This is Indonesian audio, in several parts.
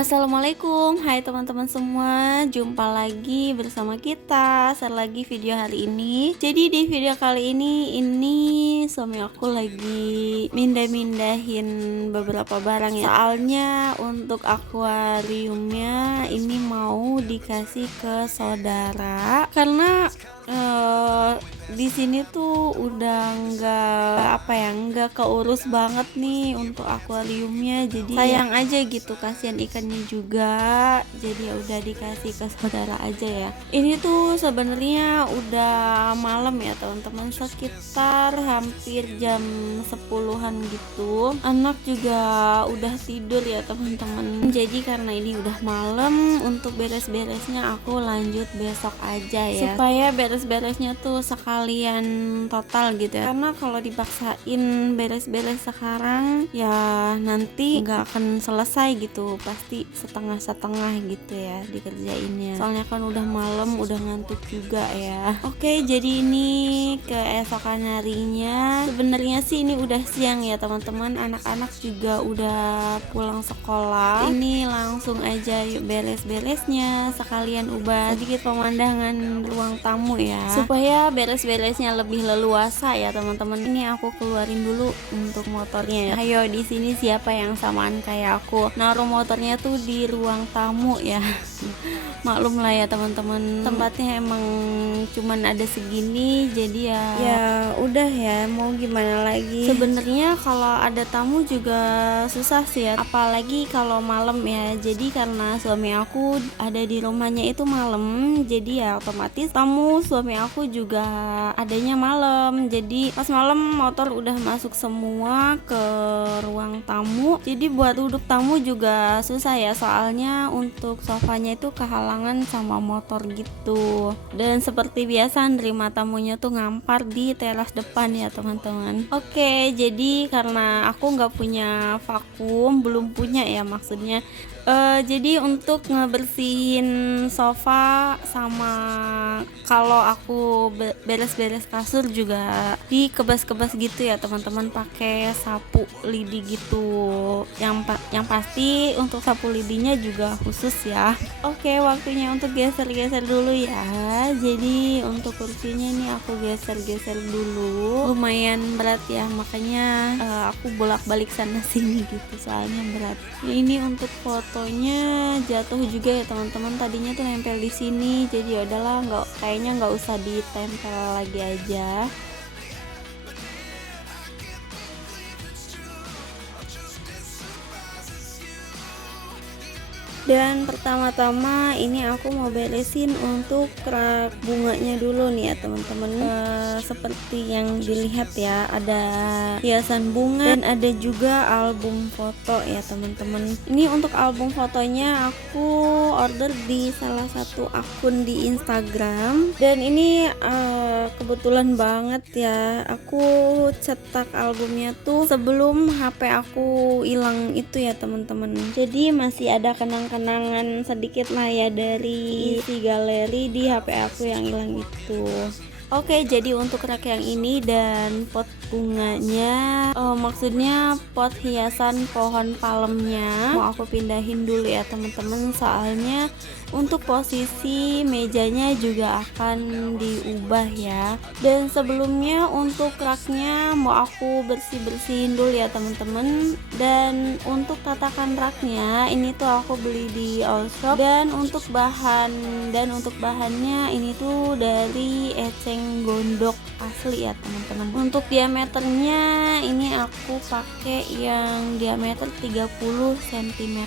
Assalamualaikum, hai teman-teman semua. Jumpa lagi bersama kita. Share lagi video hari ini. Jadi di video kali ini suami aku lagi mindahin beberapa barang ya. Soalnya untuk akuariumnya ini mau dikasih ke saudara karena di sini tuh udah nggak keurus banget nih untuk akuariumnya, jadi sayang aja gitu, kasihan ikannya juga, jadi ya udah dikasih ke saudara aja ya. Ini tuh sebenarnya udah malam ya teman-teman, sekitar hampir jam 10-an gitu. Anak juga udah tidur ya teman-teman, jadi karena ini udah malam, untuk beres-beresnya aku lanjut besok aja ya, supaya beresnya tuh sekalian total gitu ya. Karena kalau dipaksain beres-beres sekarang ya nanti nggak akan selesai gitu, pasti setengah-setengah gitu ya dikerjainnya, soalnya kan udah malam, udah ngantuk juga ya. Oke, jadi ini keesokan harinya, sebenarnya sih ini udah siang ya teman-teman, anak-anak juga udah pulang sekolah. Ini langsung aja yuk beres-beresnya, sekalian ubah sedikit pemandangan ruang tamu ya, supaya beres-beresnya lebih leluasa ya teman-teman. Ini aku keluarin dulu untuk motornya ya. Ayo, di sini siapa yang samaan kayak aku naruh motornya tuh di ruang tamu ya. Maklum lah ya teman-teman, tempatnya emang cuman ada segini, jadi ya udah ya, mau gimana lagi. Sebenarnya kalau ada tamu juga susah sih ya, apalagi kalau malam ya. Jadi karena suami aku ada di rumahnya itu malam, jadi ya otomatis tamu suami aku juga adanya malam. Jadi pas malam motor udah masuk semua ke ruang tamu, jadi buat duduk tamu juga susah ya, soalnya untuk sofanya itu kehalangan sama motor gitu. Dan seperti biasa nerima tamunya tuh ngampar di teras depan ya teman-teman. Oke, jadi karena aku nggak punya vakum, belum punya ya maksudnya, jadi untuk ngebersihin sofa sama kalau aku beres-beres kasur juga dikebas-kebas gitu ya teman-teman, pakai sapu lidi gitu. Yang pasti untuk sapu lidinya juga khusus ya. Oke, waktunya untuk geser-geser dulu ya. Jadi untuk kursinya ini aku geser-geser dulu. Lumayan berat ya, makanya aku bolak-balik sana sini gitu, soalnya berat. Ini untuk fotonya jatuh juga ya teman-teman, tadinya tuh nempel di sini, jadi udahlah, kayaknya nggak usah ditempel lagi aja. Dan pertama-tama ini aku mau beresin untuk rak bunganya dulu nih ya teman-teman. Seperti yang dilihat ya, ada hiasan bunga dan ada juga album foto ya teman-teman. Ini untuk album fotonya aku order di salah satu akun di Instagram, dan ini kebetulan banget ya, aku cetak albumnya tuh sebelum HP aku hilang itu ya teman-teman. Jadi masih ada kenangan sedikit lah ya dari isi galeri di HP aku yang hilang itu. Oke, jadi untuk rak yang ini dan pot bunganya, maksudnya pot hiasan pohon palemnya, mau aku pindahin dulu ya teman-teman, soalnya untuk posisi mejanya juga akan diubah ya. Dan sebelumnya untuk raknya mau aku bersih-bersihin dulu ya teman-teman. Dan untuk tatakan raknya ini tuh aku beli di all shop, dan untuk bahannya ini tuh dari eceng gondok asli ya teman-teman. Untuk diameternya ini aku pakai yang diameter 30 cm.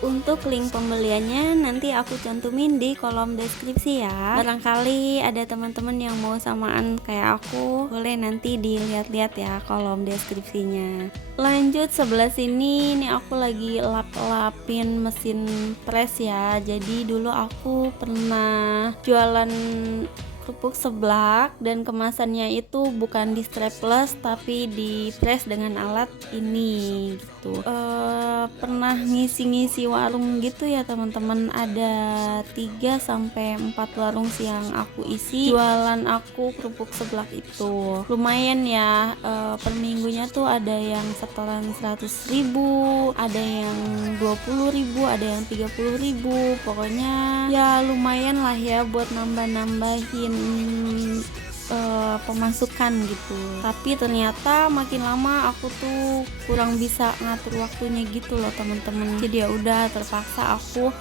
Untuk link pembeliannya nanti aku cantumin di kolom deskripsi ya. Barangkali ada teman-teman yang mau samaan kayak aku, boleh nanti dilihat-lihat ya kolom deskripsinya. Lanjut sebelah sini, ini aku lagi lap-lapin mesin press ya. Jadi dulu aku pernah jualan kerupuk seblak dan kemasannya itu bukan di strapless tapi di press dengan alat ini gitu. Pernah ngisi-ngisi warung gitu ya teman-teman, ada 3-4 warung sih yang aku isi jualan aku kerupuk seblak itu. Lumayan ya, per minggunya tuh ada yang setoran 100.000, ada yang 20.000, ada yang 30.000. Pokoknya ya lumayan lah ya buat nambah-nambahin pemasukan gitu. Tapi ternyata makin lama aku tuh kurang bisa ngatur waktunya gitu loh teman-teman. Jadi ya udah terpaksa aku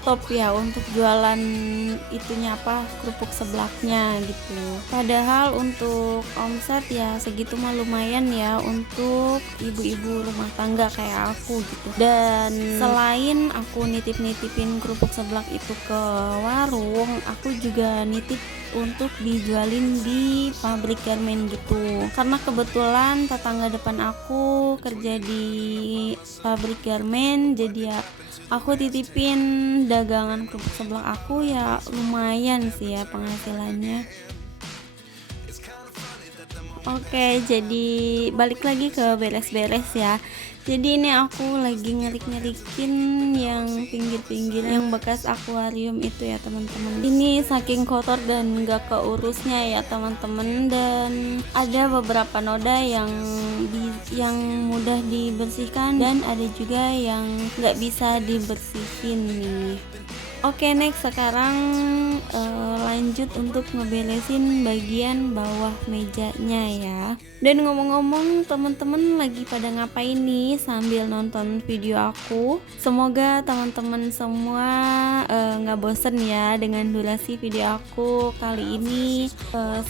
stop ya untuk jualan itunya kerupuk seblaknya gitu. Padahal untuk omset ya segitu mah lumayan ya untuk ibu-ibu rumah tangga kayak aku gitu. Dan selain aku nitip-nitipin kerupuk seblak itu ke warung, aku juga nitip untuk dijualin di pabrik garmen gitu. Karena kebetulan tetangga depan aku kerja di pabrik garmen, jadi ya aku titipin dagangan kerupuk seblak aku, ya lumayan sih ya penghasilannya. Oke, jadi balik lagi ke beres-beres ya. Jadi ini aku lagi ngerik-ngerikin yang pinggir-pinggir yang bekas akuarium itu ya teman-teman. Ini saking kotor dan gak keurusnya ya teman-teman, dan ada beberapa noda yang mudah dibersihkan dan ada juga yang gak bisa dibersihin nih. Oke, next sekarang lanjut untuk ngeberesin bagian bawah mejanya ya. Dan ngomong-ngomong, teman-teman lagi pada ngapain nih sambil nonton video aku? Semoga teman-teman semua nggak bosen ya dengan durasi video aku kali ini,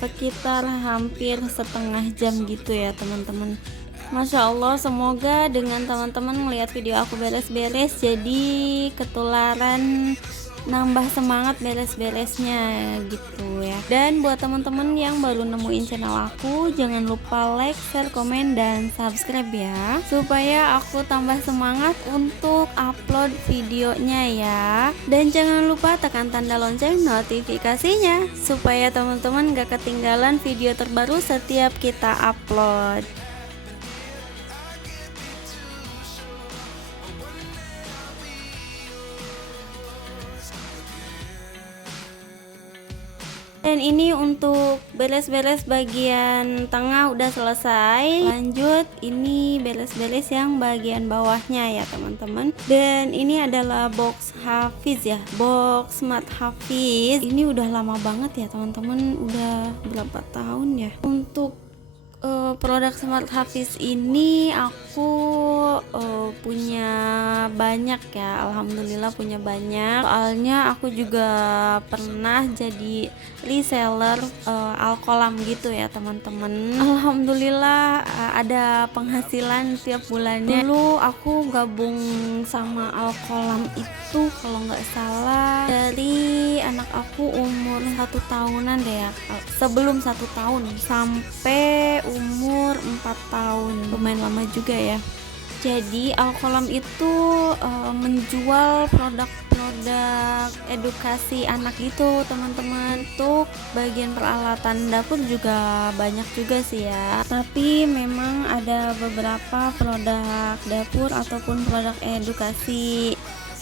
sekitar hampir setengah jam gitu ya teman-teman. Masya Allah, semoga dengan teman-teman melihat video aku beres-beres jadi ketularan nambah semangat beres-beresnya gitu ya. Dan buat teman-teman yang baru nemuin channel aku, jangan lupa like, share, komen, dan subscribe ya, supaya aku tambah semangat untuk upload videonya ya. Dan jangan lupa tekan tanda lonceng notifikasinya supaya teman-teman gak ketinggalan video terbaru setiap kita upload. Dan ini untuk beres-beres bagian tengah udah selesai. Lanjut, ini beres-beres yang bagian bawahnya ya teman-teman. Dan ini adalah box Hafiz ya, box Smart Hafiz. Ini udah lama banget ya teman-teman, udah berapa tahun ya. Untuk produk Smart Hafiz ini aku punya banyak ya, alhamdulillah punya banyak. Soalnya aku juga pernah jadi reseller Alkolam gitu ya teman-teman. Alhamdulillah ada penghasilan tiap bulannya. Dulu aku gabung sama Alkolam itu kalau nggak salah dari anak aku umur 1 tahunan deh ya, sebelum 1 tahun sampai umur 4 tahun, lumayan lama juga ya. Jadi Alkolam itu menjual produk-produk edukasi anak gitu teman-teman. Untuk bagian peralatan dapur juga banyak juga sih ya, tapi memang ada beberapa produk dapur ataupun produk edukasi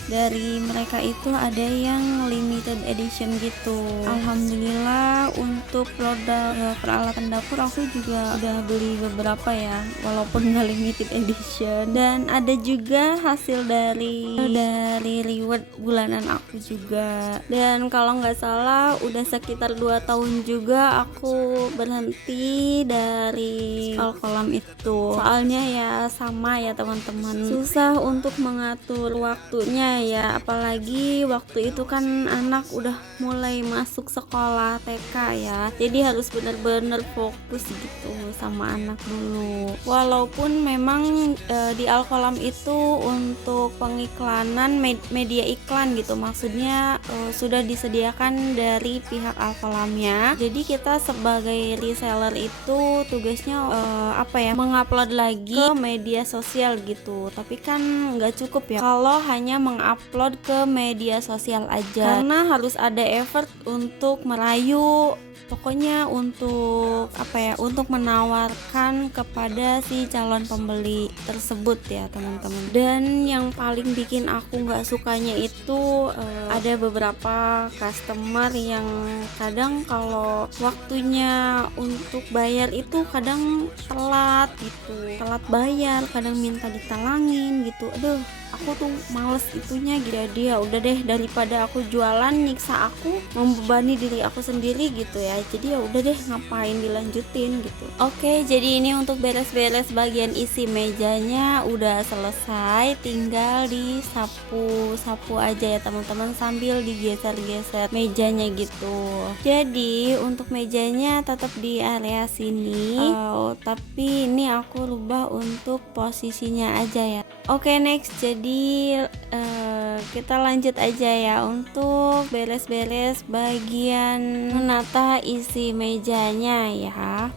dari mereka itu ada yang limited edition gitu. Alhamdulillah untuk produk peralatan dapur aku juga udah beli beberapa ya, walaupun nggak limited edition. Dan ada juga hasil dari reward bulanan aku juga. Dan kalau nggak salah udah sekitar 2 tahun juga aku berhenti dari Alkolam itu. Soalnya ya sama ya teman-teman, susah untuk mengatur waktunya ya, apalagi waktu itu kan anak udah mulai masuk sekolah TK ya, jadi harus bener-bener fokus gitu sama anak dulu. Walaupun memang di Alkolam itu untuk pengiklanan media iklan gitu, maksudnya sudah disediakan dari pihak Alkolamnya. Jadi kita sebagai reseller itu tugasnya mengupload lagi ke media sosial gitu. Tapi kan nggak cukup ya kalau hanya upload ke media sosial aja, karena harus ada effort untuk merayu Pokoknya untuk apa ya, untuk menawarkan kepada si calon pembeli tersebut ya teman-teman. Dan yang paling bikin aku nggak sukanya itu ada beberapa customer yang kadang kalau waktunya untuk bayar itu kadang telat gitu, telat bayar, kadang minta ditalangin gitu. Aduh, aku tuh males itunya gitu. Dia udah deh, daripada aku jualan nyiksa aku, membebani diri aku sendiri gitu ya, jadi ya udah deh, ngapain dilanjutin gitu. Oke, jadi ini untuk beres-beres bagian isi mejanya udah selesai, tinggal disapu aja ya teman-teman, sambil digeser-geser mejanya gitu. Jadi untuk mejanya tetap di area sini, tapi ini aku rubah untuk posisinya aja ya. Oke, next, jadi kita lanjut aja ya untuk beres-beres bagian menata isi mejanya ya.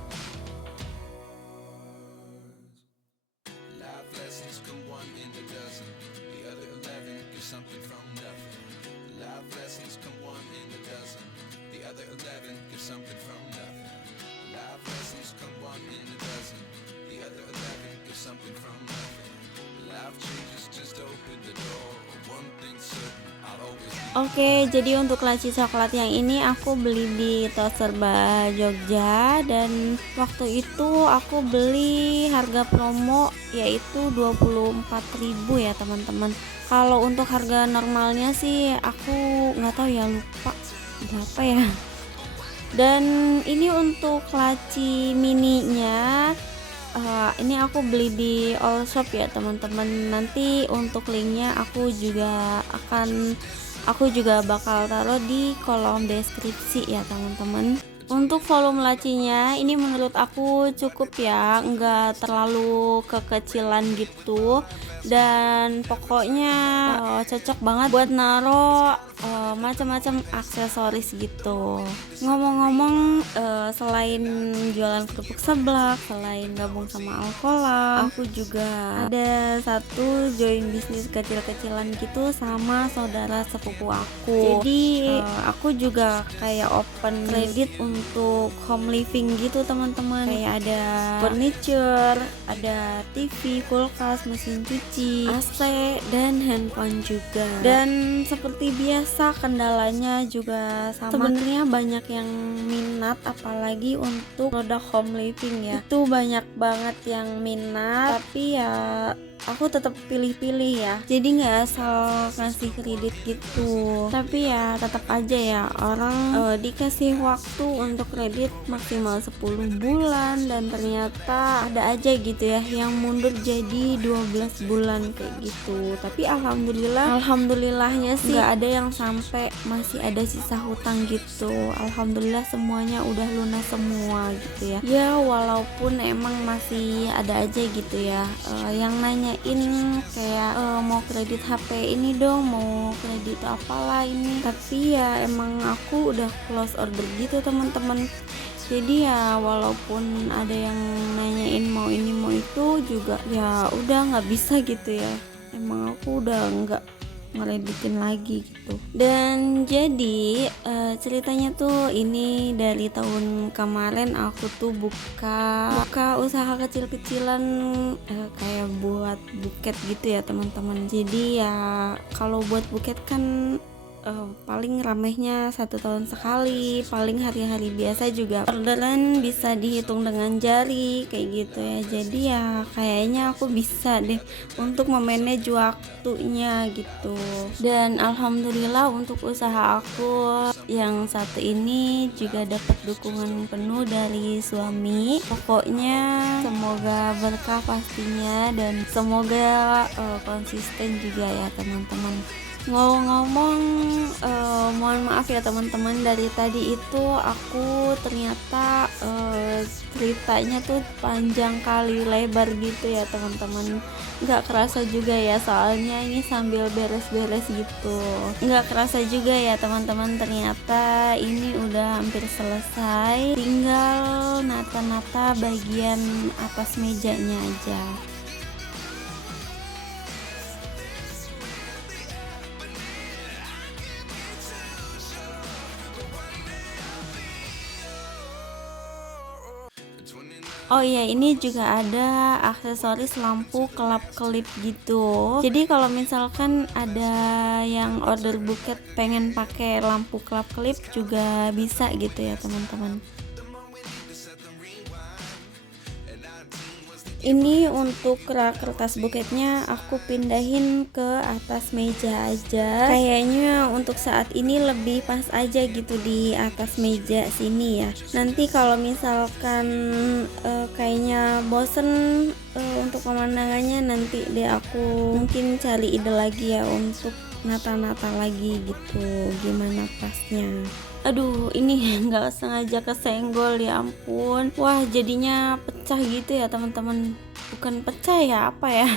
Oke, jadi untuk laci coklat yang ini aku beli di Tos Serba Jogja, dan waktu itu aku beli harga promo yaitu 24.000 ya teman-teman. Kalau untuk harga normalnya sih aku nggak tahu ya, lupa berapa ya. Dan ini untuk laci mininya, ini aku beli di All Shop ya teman-teman. Nanti untuk linknya aku juga bakal taruh di kolom deskripsi ya teman-teman. Untuk volume lacinya ini menurut aku cukup ya, enggak terlalu kekecilan gitu, dan pokoknya cocok banget buat naro macam-macam aksesoris gitu. Ngomong-ngomong, selain jualan kerupuk seblak, selain gabung sama Alkola, aku juga ada satu join bisnis kecil-kecilan gitu sama saudara sepupu aku. Jadi aku juga kayak open kredit untuk home living gitu teman-teman. Kayak ada furniture, ada TV, kulkas, mesin cuci, AC, dan handphone juga. Dan seperti biasa kendalanya juga sama. Sebenarnya banyak yang minat, apalagi untuk produk home living ya. Itu banyak banget yang minat, tapi ya aku tetap pilih-pilih ya, jadi nggak asal ngasih kredit gitu. Tapi ya tetap aja ya, orang dikasih waktu untuk kredit maksimal 10 bulan, dan ternyata ada aja gitu ya yang mundur jadi 12 bulan kayak gitu. Tapi alhamdulillahnya sih nggak ada yang sampai masih ada sisa hutang gitu. Alhamdulillah semuanya udah lunas semua gitu ya. Ya walaupun emang masih ada aja gitu ya yang nanyain kayak mau kredit HP ini dong, mau kredit apalah ini, tapi ya emang aku udah close order gitu teman-teman. Jadi ya walaupun ada yang nanyain mau ini mau itu juga, ya udah nggak bisa gitu ya, emang aku udah nggak ngereditin lagi gitu. Dan jadi ceritanya tuh ini dari tahun kemarin aku tuh buka usaha kecil-kecilan kayak buat buket gitu ya teman-teman. Jadi ya kalau buat buket kan paling ramehnya 1 tahun sekali, paling hari-hari biasa juga orderan bisa dihitung dengan jari kayak gitu ya. Jadi ya kayaknya aku bisa deh untuk memanage waktunya gitu. Dan alhamdulillah untuk usaha aku yang satu ini juga dapat dukungan penuh dari suami. Pokoknya semoga berkah pastinya, dan semoga konsisten juga ya teman-teman. Ngomong-ngomong, mohon maaf ya teman-teman, dari tadi itu aku ternyata ceritanya tuh panjang kali lebar gitu ya teman-teman. Nggak kerasa juga ya, soalnya ini sambil beres-beres gitu. Nggak kerasa juga ya teman-teman, ternyata ini udah hampir selesai, tinggal nata-nata bagian atas mejanya aja. Oh iya, ini juga ada aksesoris lampu kelap-kelip gitu. Jadi kalau misalkan ada yang order buket pengen pakai lampu kelap-kelip juga bisa gitu ya teman-teman. Ini untuk kertas buketnya aku pindahin ke atas meja aja. Kayaknya untuk saat ini lebih pas aja gitu di atas meja sini ya. Nanti kalau misalkan kayaknya bosen untuk pemandangannya, nanti deh aku mungkin cari ide lagi ya untuk nata-nata lagi gitu, gimana pasnya. Aduh, ini nggak sengaja kesenggol, ya ampun. Wah, jadinya pecah gitu ya teman-teman. Bukan pecah ya, apa ya,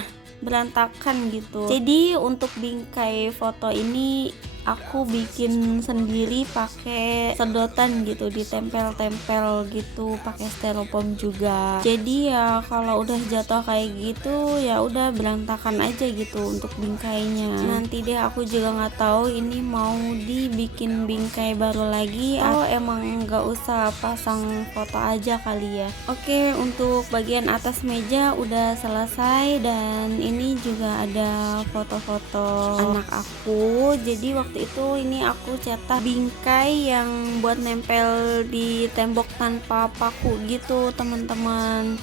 berantakan gitu. Jadi untuk bingkai foto ini aku bikin sendiri pakai sedotan gitu, ditempel-tempel gitu pakai styrofoam juga. Jadi ya kalau udah jatuh kayak gitu ya udah berantakan aja gitu untuk bingkainya. Nanti deh aku juga nggak tahu ini mau dibikin bingkai baru lagi atau emang nggak usah pasang foto aja kali ya. Oke, untuk bagian atas meja udah selesai dan ini juga ada foto-foto anak aku. Jadi waktu itu ini aku cetak bingkai yang buat nempel di tembok tanpa paku gitu teman-teman.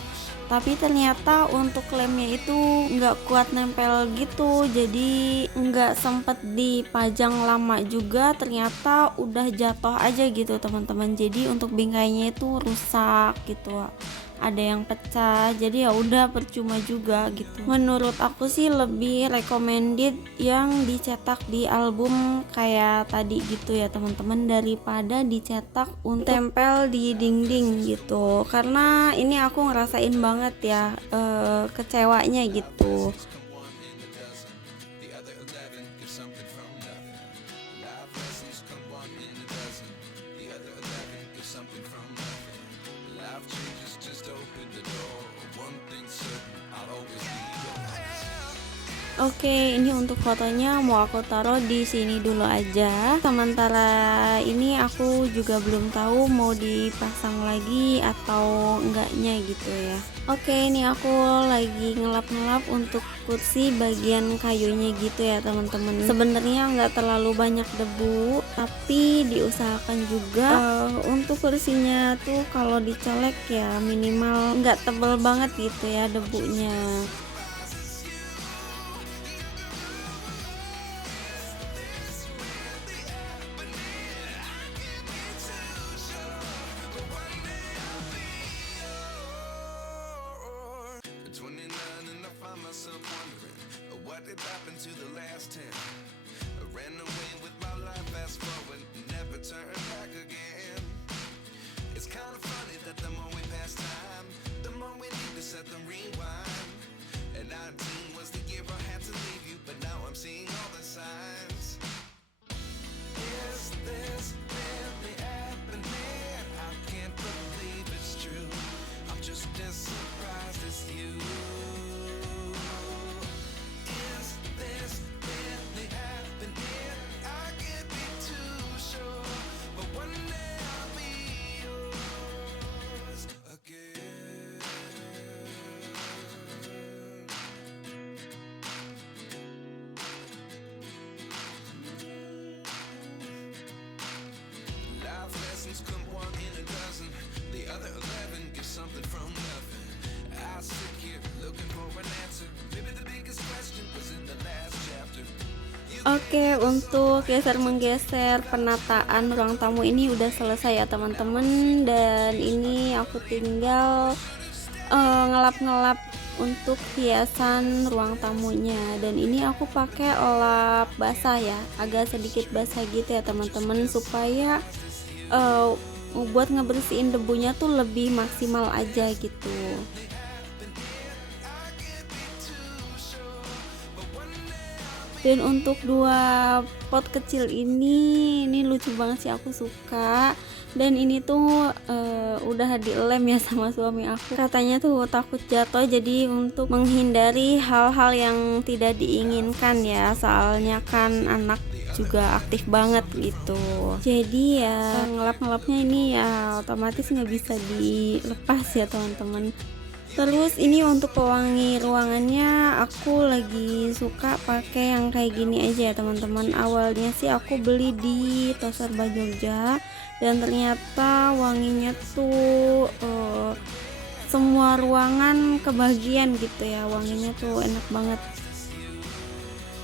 Tapi ternyata untuk lemnya itu nggak kuat nempel gitu, jadi nggak sempet dipajang lama juga, ternyata udah jatuh aja gitu teman-teman. Jadi untuk bingkainya itu rusak gitu, ada yang pecah, jadi ya udah percuma juga gitu. Menurut aku sih lebih recommended yang dicetak di album kayak tadi gitu ya teman-teman, daripada dicetak untuk tempel di dinding gitu, karena ini aku ngerasain banget ya kecewanya gitu. Oke, ini untuk fotonya mau aku taruh di sini dulu aja. Sementara ini aku juga belum tahu mau dipasang lagi atau enggaknya gitu ya. Oke, ini aku lagi ngelap-ngelap untuk kursi bagian kayunya gitu ya teman-teman. Sebenarnya nggak terlalu banyak debu, tapi diusahakan juga untuk kursinya tuh kalau dicolek ya minimal nggak tebel banget gitu ya debunya. What did happen to the last 10? I ran away with my life, fast forward, never turn back again. It's kind of funny that the more we pass time, the more we need to set them rewind. And 19 was the year I had to leave you, but now I'm seeing all the signs. Is this really happening? I can't believe it's true. I'm just as surprised as you. Come one in a dozen, the other 11 give something from nothing. I sit here looking for an answer. Maybe the biggest question was in the last chapter. Oke, untuk geser-menggeser penataan ruang tamu ini udah selesai ya teman-teman, dan ini aku tinggal ngelap-ngelap untuk hiasan ruang tamunya. Dan ini aku pakai lap basah ya, agak sedikit basah gitu ya teman-teman, supaya buat ngebersihin debunya tuh lebih maksimal aja gitu. Dan untuk dua pot kecil ini lucu banget sih, aku suka. Dan ini tuh udah dilem ya sama suami aku, katanya tuh takut jatuh, jadi untuk menghindari hal-hal yang tidak diinginkan ya, soalnya kan anak juga aktif banget gitu. Jadi ya ngelap-ngelapnya ini ya otomatis nggak bisa dilepas ya teman-teman. Terus ini untuk pewangi ruangannya aku lagi suka pakai yang kayak gini aja ya teman-teman. Awalnya sih aku beli di Toserba Jogja dan ternyata wanginya tuh semua ruangan kebagian gitu ya, wanginya tuh enak banget.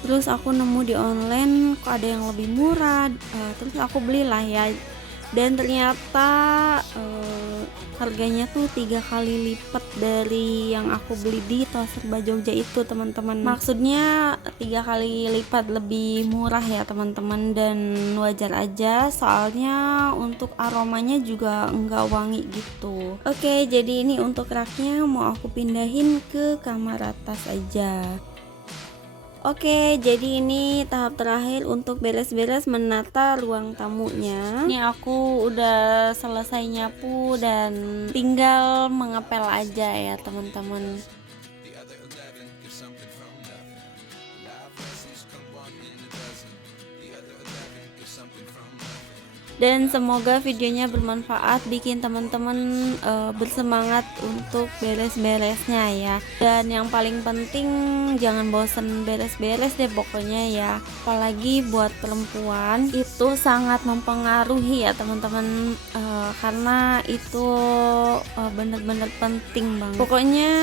Terus aku nemu di online kok ada yang lebih murah, terus aku belilah ya, dan ternyata harganya tuh 3 kali lipat dari yang aku beli di Toserba Jogja itu teman-teman. Maksudnya 3 kali lipat lebih murah ya teman-teman, dan wajar aja soalnya untuk aromanya juga enggak wangi gitu. Oke, jadi ini untuk raknya mau aku pindahin ke kamar atas aja. Oke, jadi ini tahap terakhir untuk beres-beres menata ruang tamunya. Ini aku udah selesai nyapu dan tinggal mengepel aja ya teman-teman. Dan semoga videonya bermanfaat, bikin teman-teman bersemangat untuk beres-beresnya ya. Dan yang paling penting jangan bosen beres-beres deh pokoknya ya. Apalagi buat perempuan itu sangat mempengaruhi ya teman-teman, karena itu bener-bener penting banget. Pokoknya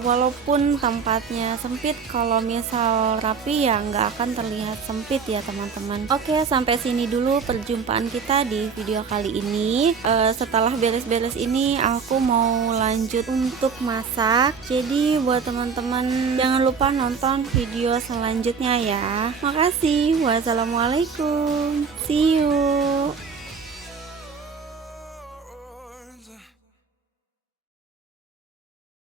walaupun tempatnya sempit, kalau misal rapi ya nggak akan terlihat sempit ya teman-teman. Oke, sampai sini dulu perjumpaan kita di video kali ini. Setelah beres-beres ini aku mau lanjut untuk masak. Jadi buat teman-teman jangan lupa nonton video selanjutnya ya. Makasih. Wassalamualaikum. See you.